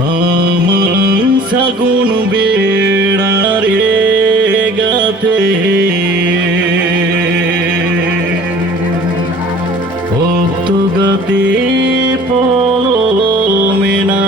আমার সাগুন বেড়ারে গাতে ভক্ত গাতে পলমেনা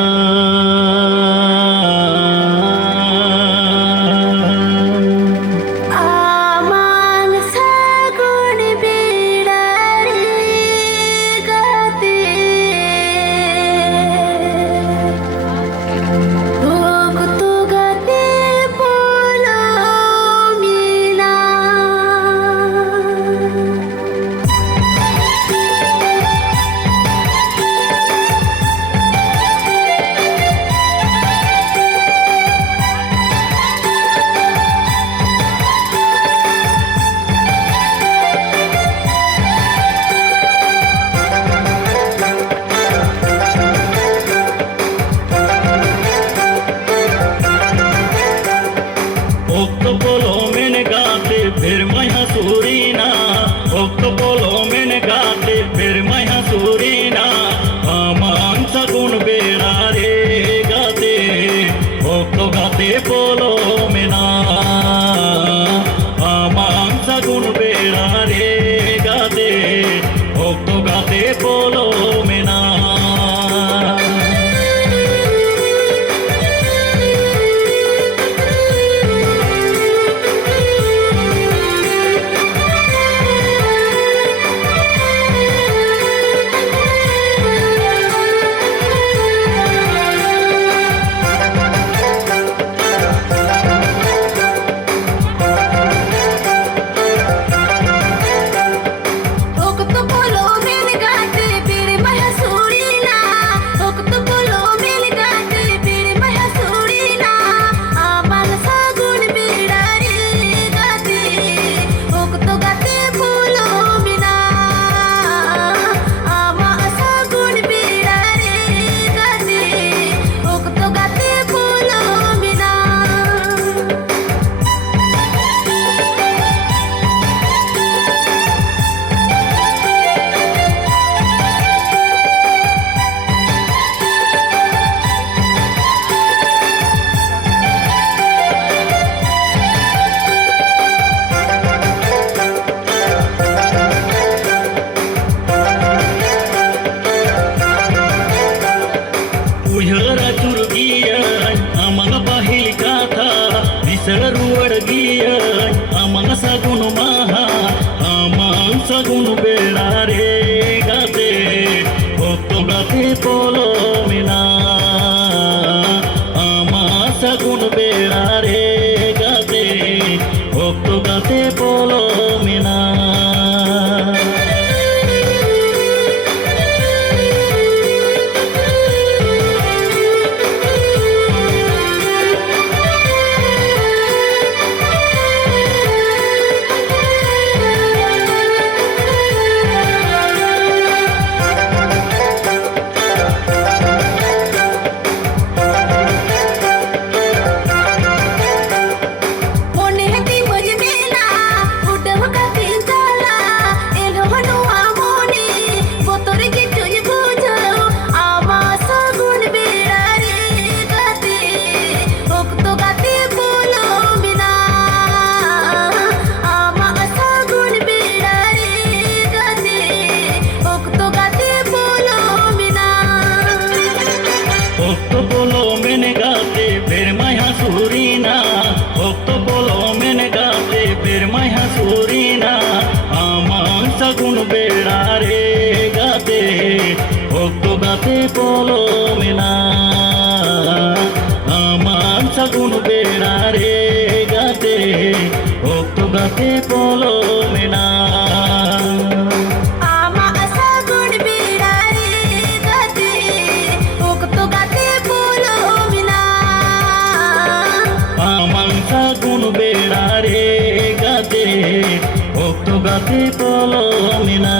ভক্ত পলমেন গাতে ফের মায়া সুরি না ভক্ত পলমেন গাতে ফের মায়া সুরি না আমার সাগুন বেড়ারে গাতে ভক্ত গাতে পলমেনা আমার সাগুন বেড়ারে গাতে ভক্ত গাতে পলমেনা amang bahil kata diseruar gia amang sagun maha amang sagun belare gate bhakto gate polomena amang sagun belare gate bhakto gate polomena ভক্ত পলমেন গাতে ফের মায়া সুরি না ভক্ত পলমেন গাতে ফের মায়া সুরি না আমার সাগুন বেড়ারে গাতে ভক্ত গাতে পলমেনা আমার সাগুন বেড়ারে গাতে ভক্ত গাতে পলমেনা সাগুন বেড়ারে গাতে ভক্ত গাতে পলমেনা।